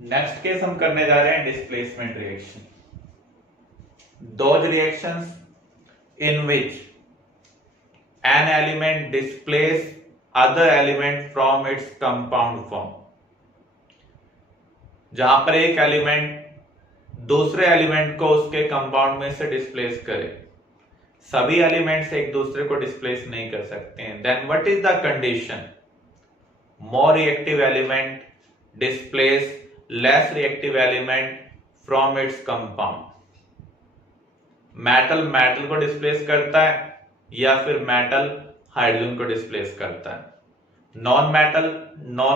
Next case हम करने जा रहे हैं displacement reaction. Those reactions in which an element displace other element from its compound form. जहां पर एक एलिमेंट दूसरे एलिमेंट को उसके कंपाउंड में से डिस्प्लेस करे। सभी एलिमेंट्स एक दूसरे को डिस्प्लेस नहीं कर सकते हैं। Then what is the condition? More reactive element displace less reactive element from its compound. Metal metal को डिस्प्लेस करता है या फिर मेटल हाइड्रोजन को डिस्प्लेस करता है। नॉन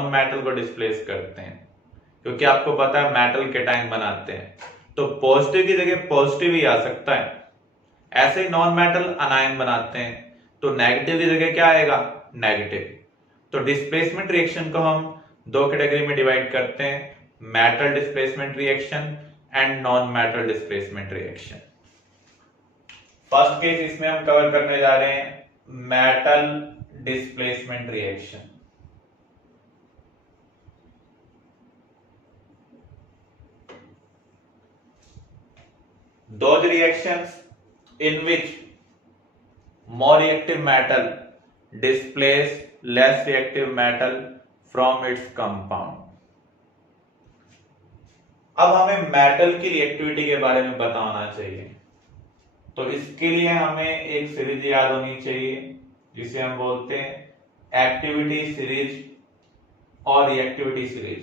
मेटल को डिस्प्लेस करते हैं, क्योंकि आपको पता है मेटल केटाइन बनाते हैं, तो पॉजिटिव की जगह पॉजिटिव ही आ सकता है। ऐसे ही नॉन मेटल अनायन बनाते हैं, तो नेगेटिव की जगह क्या आएगा? नेगेटिव। तो डिस्प्लेसमेंट रिएक्शन को हम दो कैटेगरी में डिवाइड करते हैं, metal displacement reaction and non metal displacement reaction. First case इसमें हम कवर करने जा रहे हैं metal displacement reaction. Those reactions in which more reactive metal displace less reactive metal from its compound। अब हमें मेटल की रिएक्टिविटी के बारे में पता होना चाहिए, तो इसके लिए हमें एक सीरीज याद होनी चाहिए जिसे हम बोलते हैं एक्टिविटी सीरीज और reactivity series.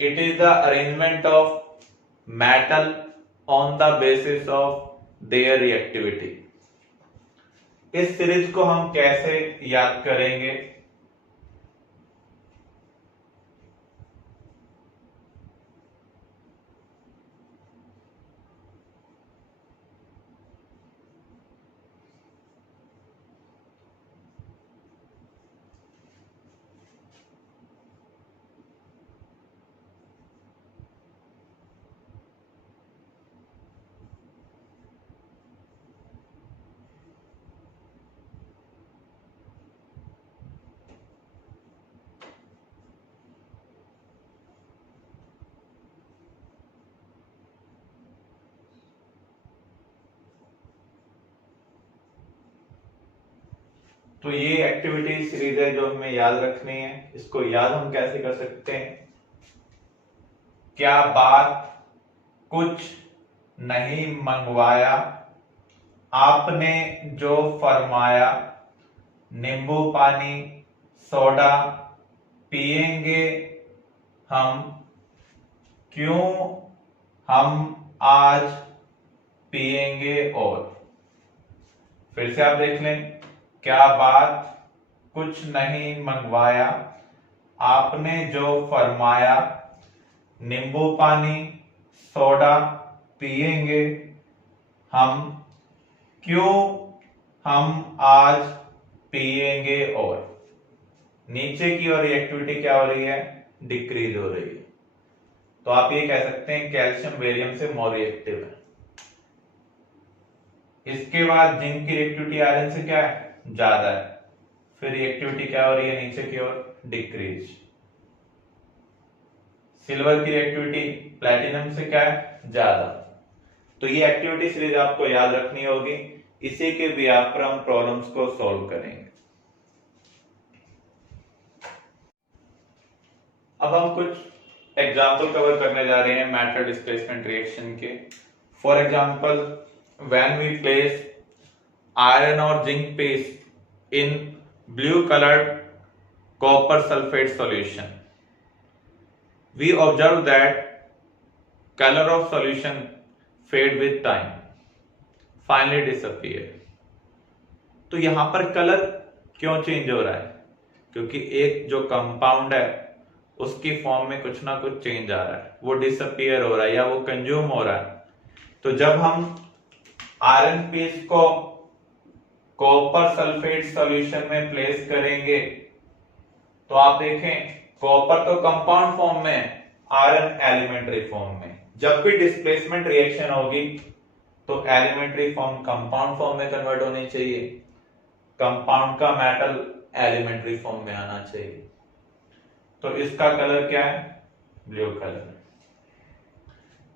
It is the arrangement of metal on the basis of their reactivity। इस सीरीज को हम कैसे याद करेंगे? तो ये एक्टिविटी सीरीज है जो हमें याद रखनी है। इसको याद हम कैसे कर सकते हैं? क्या बात कुछ नहीं मंगवाया, आपने जो फरमाया, नींबू पानी सोडा पिएंगे हम, क्यों हम आज पिएंगे और। फिर से आप देख लें, क्या बात कुछ नहीं मंगवाया, आपने जो फरमाया, नींबू पानी सोडा पिएंगे हम, क्यों हम आज पिएंगे और। नीचे की ओर रिएक्टिविटी क्या हो रही है? डिक्रीज हो रही है। तो आप ये कह सकते हैं कैल्शियम बेरियम से मोर रिएक्टिव है। इसके बाद जिंक की रिएक्टिविटी आयरन से क्या है? ज्यादा है। फिर रिएक्टिविटी क्या हो रही है नीचे की ओर? डिक्रीज। सिल्वर की रिएक्टिविटी प्लैटिनम से क्या है? ज्यादा। तो ये एक्टिविटी सीरीज आपको याद रखनी होगी। इसी के बेस पर हम प्रॉब्लम्स को सॉल्व करेंगे। अब हम कुछ एग्जाम्पल कवर करने जा रहे हैं मेटल डिस्प्लेसमेंट रिएक्शन के। For example, when we place iron और zinc paste in blue colored copper sulfate solution, we observe that color of solution fade with time, finally disappear। तो यहां पर कलर क्यों चेंज हो रहा है? क्योंकि एक जो कंपाउंड है उसकी फॉर्म में कुछ ना कुछ चेंज आ रहा है, वो डिसअपियर हो रहा है या वो कंज्यूम हो रहा है। तो जब हम आयरन पेस्ट को कॉपर सल्फेट सॉल्यूशन में प्लेस करेंगे तो आप देखें कॉपर तो कंपाउंड फॉर्म में है, आयरन एलिमेंट्री फॉर्म में। जब भी डिस्प्लेसमेंट रिएक्शन होगी तो एलिमेंट्री फॉर्म कंपाउंड फॉर्म में कन्वर्ट होनी चाहिए, कंपाउंड का मेटल एलिमेंट्री फॉर्म में आना चाहिए। तो इसका कलर क्या है? Blue colour.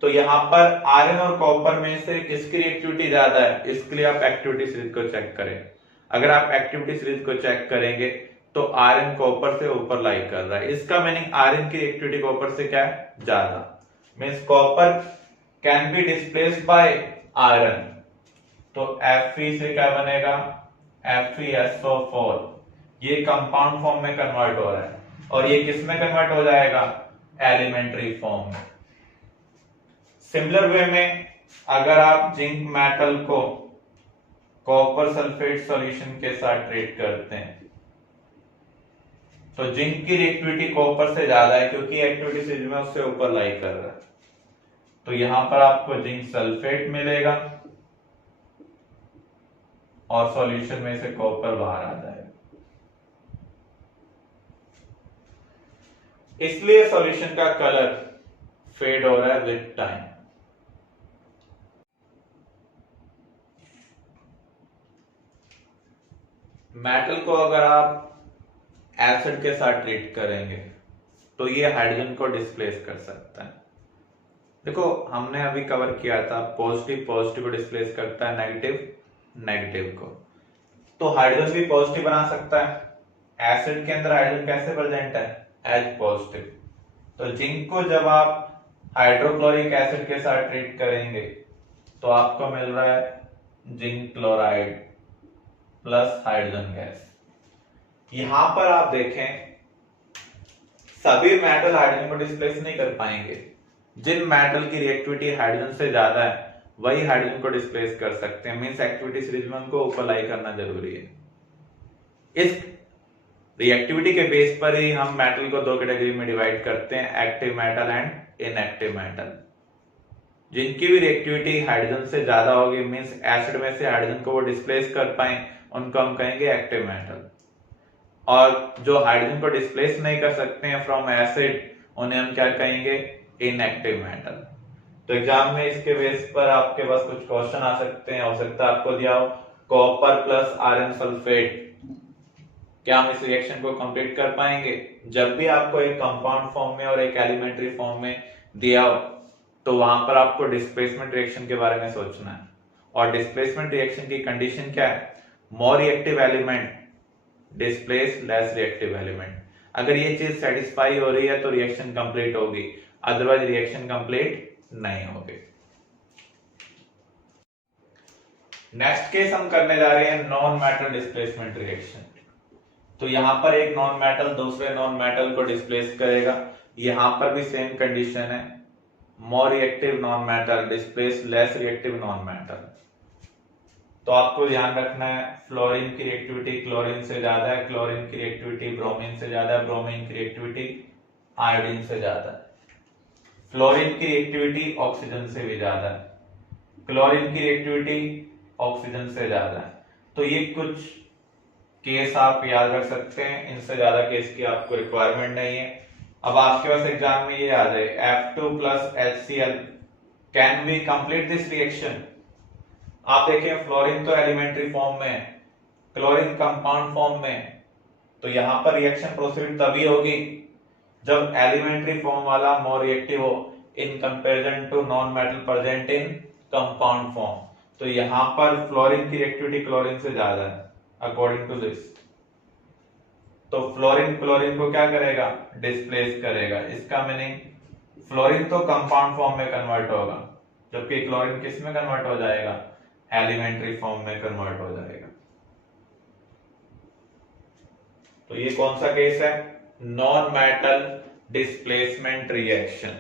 तो यहाँ पर आयरन और कॉपर में से किसकी रिएक्टिविटी ज्यादा है, इसके लिए आप एक्टिविटी सीरीज को चेक करें। अगर आप एक्टिविटी सीरीज को चेक करेंगे तो आयरन कॉपर से ऊपर लाई कर रहा है, इसका मीनिंग आयरन की रिएक्टिविटी कॉपर से क्या है, ज्यादा। Means copper can be displaced by iron, तो Fe से क्या बनेगा, FeSO4, ये कंपाउंड फॉर्म में कन्वर्ट हो रहा है और ये किस में कन्वर्ट हो जाएगा, एलिमेंट्री फॉर्म में। सिमिलर वे में अगर आप जिंक मेटल को कॉपर सल्फेट सॉल्यूशन के साथ ट्रीट करते हैं तो जिंक की रिएक्टिविटी कॉपर से ज्यादा है क्योंकि एक्टिविटी सीरीज में उससे ऊपर लाई कर रहा है, तो यहां पर आपको जिंक सल्फेट मिलेगा और सॉल्यूशन में से कॉपर बाहर आ जाएगा, इसलिए सॉल्यूशन का कलर फेड हो रहा है विद टाइम। मेटल को अगर आप एसिड के साथ ट्रीट करेंगे तो ये हाइड्रोजन को डिस्प्लेस कर सकता है। देखो हमने अभी कवर किया था पॉजिटिव पॉजिटिव को डिस्प्लेस करता है, नेगेटिव नेगेटिव को, तो हाइड्रोजन भी पॉजिटिव बना सकता है। एसिड के अंदर हाइड्रोजन कैसे प्रेजेंट है, एच पॉजिटिव। तो जिंक को जब आप हाइड्रोक्लोरिक एसिड के साथ ट्रीट करेंगे तो आपको मिल रहा है zinc chloride plus hydrogen gas. यहां पर आप देखें सभी मेटल हाइड्रोजन को डिस्प्लेस नहीं कर पाएंगे, जिन मेटल की रिएक्टिविटी हाइड्रोजन से ज्यादा है वही हाइड्रोजन को डिस्प्लेस कर सकते हैं। मींस एक्टिविटी सीरीज में उनको ऊपर लाई करना जरूरी है। इस रिएक्टिविटी के बेस पर ही हम मेटल को दो कैटेगरी में डिवाइड करते हैं, active metal and inactive metal. जिनकी भी रिएक्टिविटी हाइड्रोजन से ज्यादा होगी, मींस एसिड में से हाइड्रोजन को वो डिस्प्लेस कर पाए, उनको हम कहेंगे एक्टिव मेटल। और जो हाइड्रोजन को डिस्प्लेस नहीं कर सकते हैं फ्रॉम एसिड, उन्हें हम क्या कहेंगे, इनएक्टिव मेटल। तो एग्जाम में इसके बेस पर आपके पास कुछ क्वेश्चन आ सकते हैं, हो सकता है आपको दिया हो कॉपर प्लस आयरन सल्फेट, क्या हम इस रिएक्शन को कंप्लीट कर पाएंगे। जब भी आपको एक कंपाउंड फॉर्म में और एक एलिमेंट्री फॉर्म में दिया हो तो वहां पर आपको डिस्प्लेसमेंट रिएक्शन के बारे में सोचना है। और डिस्प्लेसमेंट रिएक्शन की कंडीशन क्या है, मोर reactive element displace less reactive element. अगर ये चीज सेटिस्फाई हो रही है तो रिएक्शन कंप्लीट होगी, अदरवाइज रिएक्शन कंप्लीट नहीं होगी। नेक्स्ट केस हम करने जा रहे हैं नॉन मेटल डिस्प्लेसमेंट रिएक्शन। तो यहां पर एक नॉन मेटल दूसरे नॉन मेटल को डिस्प्लेस करेगा, यहां पर भी सेम कंडीशन है, more reactive non metal displace less reactive non metal. तो आपको ध्यान रखना है फ्लोरीन की रिएक्टिविटी क्लोरीन से ज्यादा है, क्लोरीन की रिएक्टिविटी ब्रोमीन से ज्यादा है, ब्रोमीन की रिएक्टिविटी आयोडीन से ज्यादा है, फ्लोरीन की रिएक्टिविटी ऑक्सीजन से भी ज्यादा है, क्लोरीन की रिएक्टिविटी ऑक्सीजन से ज्यादा है। तो ये कुछ केस आप याद रख सकते हैं, इनसे ज्यादा केस की आपको रिक्वायरमेंट नहीं है। अब आपके पास एग्जाम में ये आ जाए F2 plus HCl can be complete this reaction. आप देखें फ्लोरीन तो एलिमेंट्री फॉर्म में है, क्लोरीन कंपाउंड फॉर्म में है, तो यहां पर रिएक्शन प्रोसीड तभी होगी जब एलिमेंट्री फॉर्म वाला मोर रिएक्टिव हो in comparison to non metal present in compound form. तो यहां पर फ्लोरीन की रिएक्टिविटी क्लोरीन से ज्यादा है अकॉर्डिंग टू दिस, तो फ्लोरीन क्लोरीन को क्या करेगा, डिस्प्लेस करेगा। इसका मीनिंग फ्लोरीन तो कंपाउंड फॉर्म में कन्वर्ट होगा, जबकि क्लोरीन किस में कन्वर्ट हो जाएगा, एलिमेंट्री फॉर्म में कन्वर्ट हो जाएगा। तो ये कौन सा केस है, non metal displacement reaction.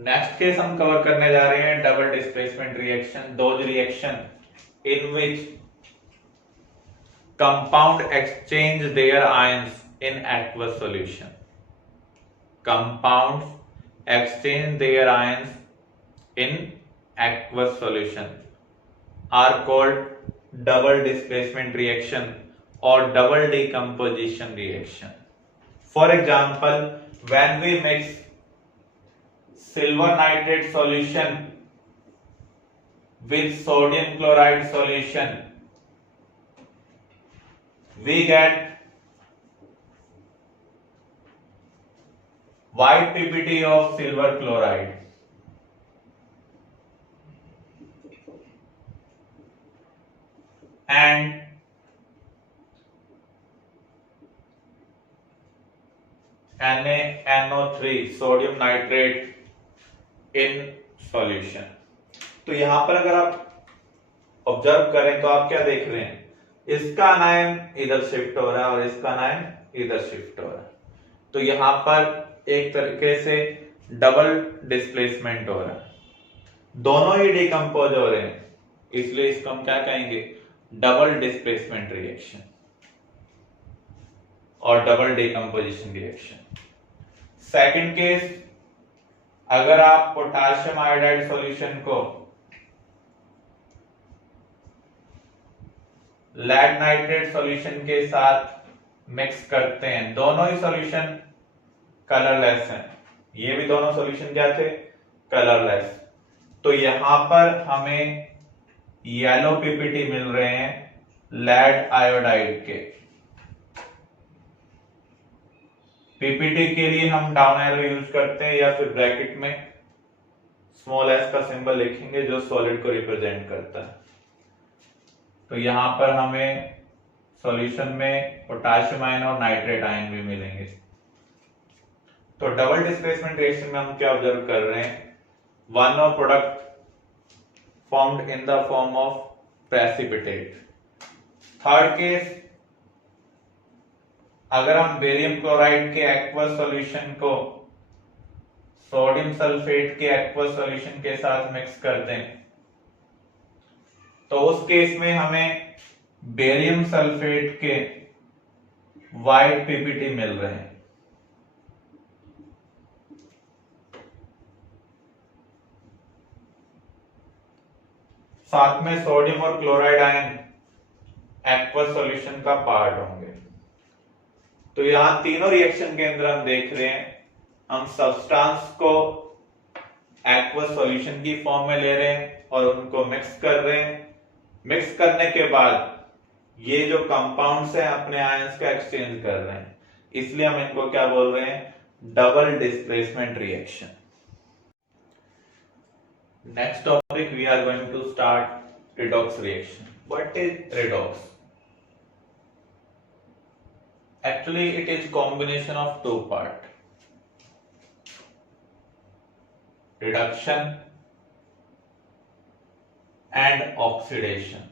Next case हम कवर करने जा रहे हैं double displacement reaction, those reaction in which compound exchange their ions in aqueous solution. Compounds exchange their ions in aqueous solution are called double displacement reaction or double decomposition reaction. For example, when we mix silver nitrate solution with sodium chloride solution, we get white PPT of silver chloride and NaNO3 sodium nitrate in solution. तो यहां पर अगर आप observe करें तो आप क्या देख रहे हैं, इसका आयन इधर शिफ्ट हो रहा है और इसका आयन इधर शिफ्ट हो रहा है। तो यहां पर एक तरीके से डबल डिस्प्लेसमेंट हो रहा है, दोनों ही डिकम्पोज हो रहे हैं, इसलिए इसको हम क्या कहेंगे, डबल डिस्प्लेसमेंट रिएक्शन और double decomposition reaction. Second case, अगर आप पोटेशियम आयोडाइड सॉल्यूशन को लेड नाइट्रेट सॉल्यूशन के साथ मिक्स करते हैं, दोनों ही सॉल्यूशन कलरलेस हैं, ये भी दोनों सॉल्यूशन क्या थे, कलरलेस। तो यहां पर हमें येलो पीपीटी मिल रहे हैं लेड आयोडाइड के। पीपीटी के लिए हम डाउन एरो यूज करते हैं या फिर ब्रैकेट में स्मॉल एस का सिंबल लिखेंगे जो सॉलिड को रिप्रेजेंट करता है। तो यहां पर हमें सॉल्यूशन में पोटेशियम आयन और नाइट्रेट आयन भी मिलेंगे। तो डबल डिस्प्लेसमेंट रिएक्शन में हम क्या ऑब्जर्व कर रहे हैं, वन और product formed in the form of precipitate. Third case, अगर हम बेरियम क्लोराइड के एक्वस सॉल्यूशन को सोडियम सल्फेट के एक्वस सॉल्यूशन के साथ मिक्स कर दें तो उस केस में हमें बेरियम सल्फेट के वाइट पीपीटी मिल रहे हैं। साथ में सोडियम और क्लोराइड आयन एक्वस सॉल्यूशन का पार्ट होंगे। तो यहां तीनों रिएक्शन के अंदर हम देख रहे हैं, हम सब्सटेंस को एक्वस सॉल्यूशन की फॉर्म में ले रहे हैं और उनको मिक्स कर रहे हैं। मिक्स करने के बाद ये जो कंपाउंड्स हैं अपने आयंस का एक्सचेंज कर रहे हैं, इसलिए हम इनको क्या बोल रहे हैं, double displacement reaction. Next topic we are going to start redox reaction. What is redox? Actually it is combination of two part, reduction and oxidation.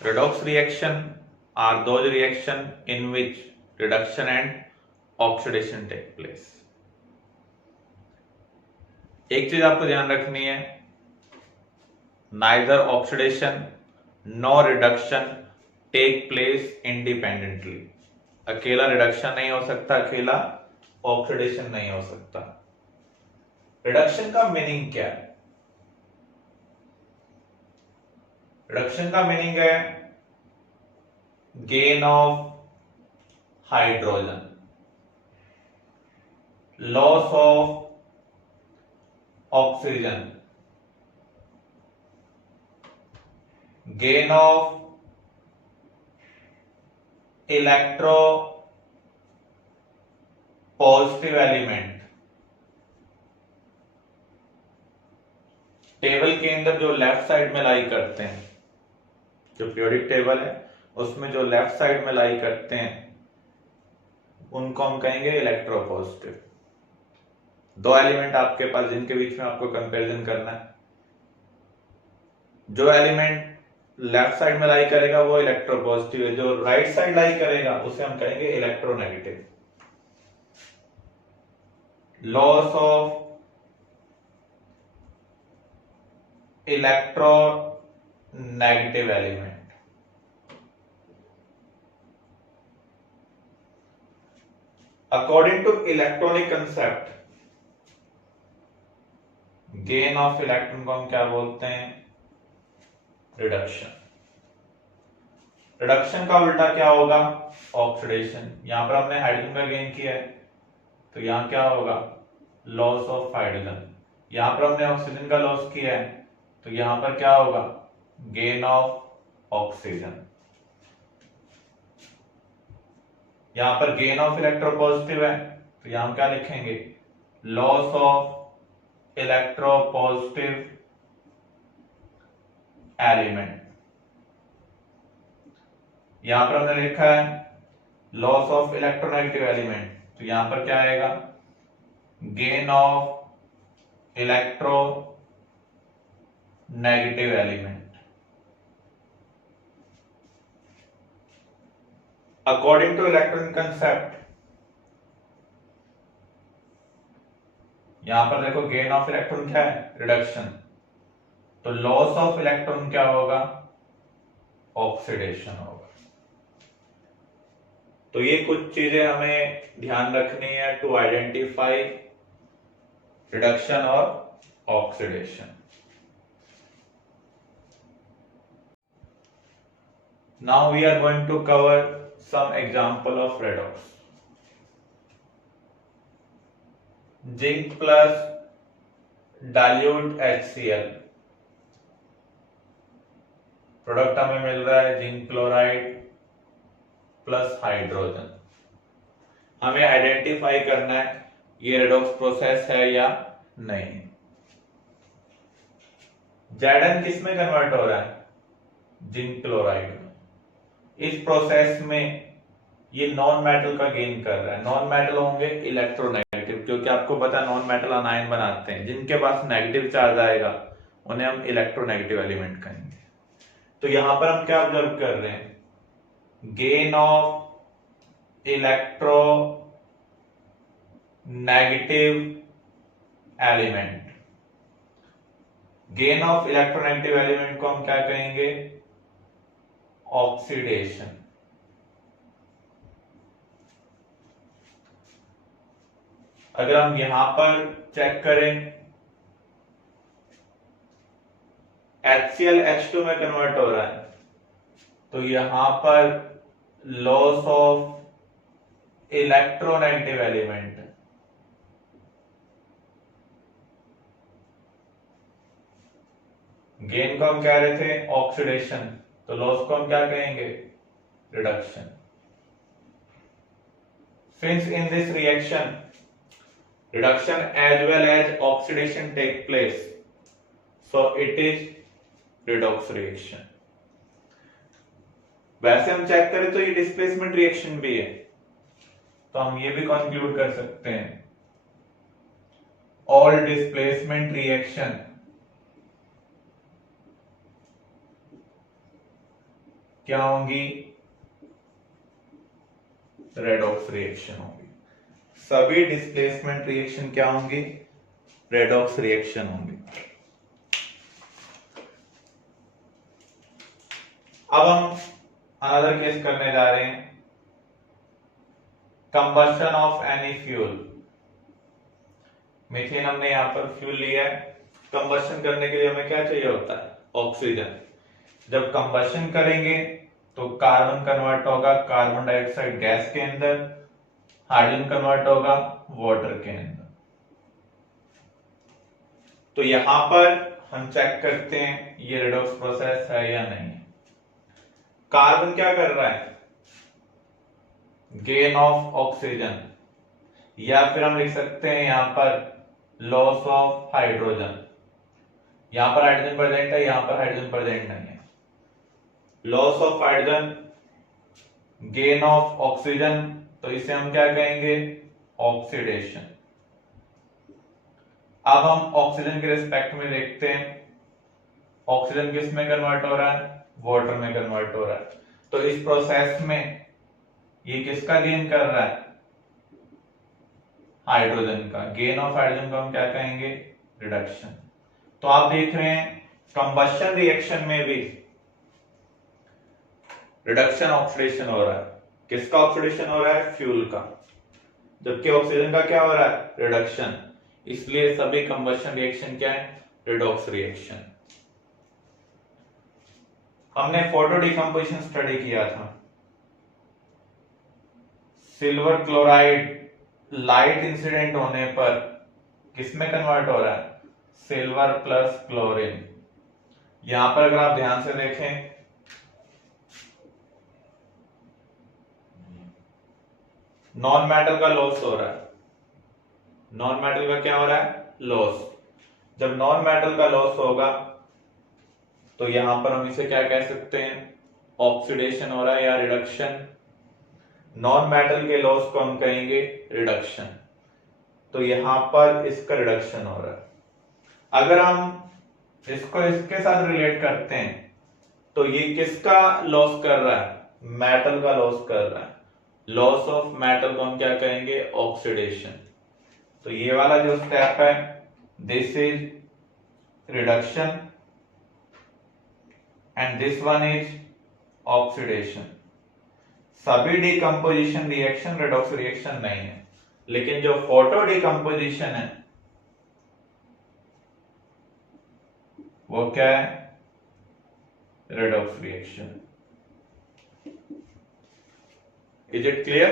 Redox reaction are those reaction in which reduction and oxidation take place. एक चीज आपको ध्यान रखनी है, neither oxidation nor reduction take place independently. अकेला reduction नहीं हो सकता, अकेला ऑक्सीडेशन नहीं हो सकता। रिडक्शन का मीनिंग क्या है? रिडक्शन का मीनिंग है gain of hydrogen, loss of oxygen, gain of electro positive element. Table के अंदर जो लेफ्ट साइड में लाई करते हैं, जो पीरियोडिक टेबल है उसमें जो लेफ्ट साइड में लाई करते हैं उनको हम कहेंगे इलेक्ट्रोपॉजिटिव। दो एलिमेंट आपके पास जिनके बीच में आपको कंपैरिजन करना है, जो एलिमेंट लेफ्ट साइड में लाई करेगा वो इलेक्ट्रोपॉजिटिव है, जो राइट साइड लाई करेगा उसे हम कहेंगे electronegative. Loss of electronegative element. According to electronic concept, gain of electron को हम क्या बोलते हैं, रिडक्शन। रिडक्शन का उल्टा क्या होगा, ऑक्सीडेशन। यहां पर हमने हाइड्रोजन का गेन किया है तो यहां क्या होगा, लॉस ऑफ हाइड्रोजन। यहां पर हमने ऑक्सीजन का लॉस किया है तो यहां पर क्या होगा, गेन ऑफ ऑक्सीजन। यहां पर गेन ऑफ इलेक्ट्रोपॉजिटिव है तो यहां हम क्या लिखेंगे, लॉस ऑफ इलेक्ट्रोपॉजिटिव एलिमेंट। यहां पर हमने लिखा है लॉस ऑफ इलेक्ट्रोनेगेटिव एलिमेंट, तो यहां पर क्या आएगा, gain of electro negative element. According two electron concept, यहां पर देखो गेन ऑफ इलेक्ट्रॉन क्या है, रिडक्शन, तो लॉस ऑफ इलेक्ट्रॉन क्या होगा, ऑक्सीडेशन होगा। तो ये कुछ चीजें हमें ध्यान रखनी है टू आइडेंटिफाई रिडक्शन और oxidation. Now we are going to cover some example of redox. Zinc plus dilute HCl, product हमें मिल रहा है जिंक क्लोराइड प्लस हाइड्रोजन। हमें आइडेंटिफाई करना है ये रेडॉक्स प्रोसेस है या नहीं। Zn किस में कन्वर्ट हो रहा है, जिंक क्लोराइड में। इस प्रोसेस में ये नॉन मेटल का गेन कर रहा है। नॉन मेटल होंगे इलेक्ट्रोनेगेटिव, क्योंकि आपको पता है नॉन मेटल अनायन बनाते हैं, जिनके पास नेगेटिव चार्ज आएगा उन्हें हम इलेक्ट्रोनेगेटिव एलिमेंट कहेंगे। तो यहां पर हम क्या ऑब्जर्व कर रहे हैं, gain of electro negative element. Gain of electronegative element को हम क्या कहेंगे, ऑक्सीडेशन। अगर हम यहां पर चेक करें, HCl H2 में कन्वर्ट हो रहा है, तो यहां पर loss of electronegative element. Gain को हम कह रहे थे ऑक्सीडेशन, तो लॉस को हम क्या कहेंगे, reduction. Since in this reaction reduction as well as oxidation take place, so it is redox reaction। वैसे हम चेक करें तो ये डिस्प्लेसमेंट रिएक्शन भी है, तो हम ये भी कंक्लूड कर सकते हैं ऑल डिस्प्लेसमेंट रिएक्शन क्या होंगी, रेडॉक्स रिएक्शन होंगी। सभी डिस्प्लेसमेंट रिएक्शन क्या होंगी, रेडॉक्स रिएक्शन होंगी। अब हम अनदर केस करने जा रहे हैं, combustion of any fuel. Methane हमने यहां पर फ्यूल लिया है, कंबशन करने के लिए हमें क्या चाहिए होता है, ऑक्सीजन। जब कंबशन करेंगे तो कार्बन कन्वर्ट होगा कार्बन डाइऑक्साइड गैस के अंदर, हाइड्रोजन कन्वर्ट होगा वाटर के अंदर। तो यहां पर हम चेक करते हैं ये रेडॉक्स प्रोसेस है या नहीं। कार्बन क्या कर रहा है, गेन ऑफ ऑक्सीजन, या फिर हम लिख सकते हैं यहां पर लॉस ऑफ हाइड्रोजन। यहां पर हाइड्रोजन प्रेजेंट है, यहां पर हाइड्रोजन प्रेजेंट नहीं है। Loss of hydrogen, gain of oxygen, तो इसे हम क्या कहेंगे, ऑक्सीडेशन। अब हम ऑक्सीजन के रिस्पेक्ट में देखते हैं, ऑक्सीजन किस में कन्वर्ट हो रहा है, वाटर में कन्वर्ट हो रहा है। तो इस प्रोसेस में ये किसका गेन कर रहा है, हाइड्रोजन का। गेन ऑफ हाइड्रोजन को हम क्या कहेंगे, रिडक्शन। तो आप देख रहे हैं कंबशन रिएक्शन में भी रिडक्शन ऑक्सीडेशन हो रहा है। किसका ऑक्सीडेशन हो रहा है, फ्यूल का, जबकि ऑक्सीजन का क्या हो रहा है, रिडक्शन। इसलिए सभी कंबशन रिएक्शन क्या है, रिडॉक्स रिएक्शन। हमने फोटो डिकम्पोजिशन स्टडी किया था। सिल्वर क्लोराइड लाइट इंसिडेंट होने पर किसमें कन्वर्ट हो रहा है, सिल्वर प्लस क्लोरीन। यहां पर अगर आप ध्यान से देखें नॉन मेटल का लॉस हो रहा है, नॉन मेटल का क्या हो रहा है, लॉस। जब नॉन मेटल का लॉस होगा तो यहां पर हम इसे क्या कह सकते हैं, ऑक्सीडेशन हो रहा है या रिडक्शन। नॉन मेटल के लॉस को हम कहेंगे रिडक्शन, तो यहां पर इसका रिडक्शन हो रहा है। अगर हम इसको इसके साथ रिलेट करते हैं तो ये किसका लॉस कर रहा है, मेटल का लॉस कर रहा है। लॉस ऑफ मेटल को हम क्या कहेंगे, ऑक्सीडेशन। तो ये वाला जो स्टेप है this is reduction and this one is oxidation. सभी डिकम्पोजिशन रिएक्शन रेडॉक्स रिएक्शन नहीं है, लेकिन जो फोटो डिकम्पोजिशन है वो क्या है, redox reaction. Is it clear?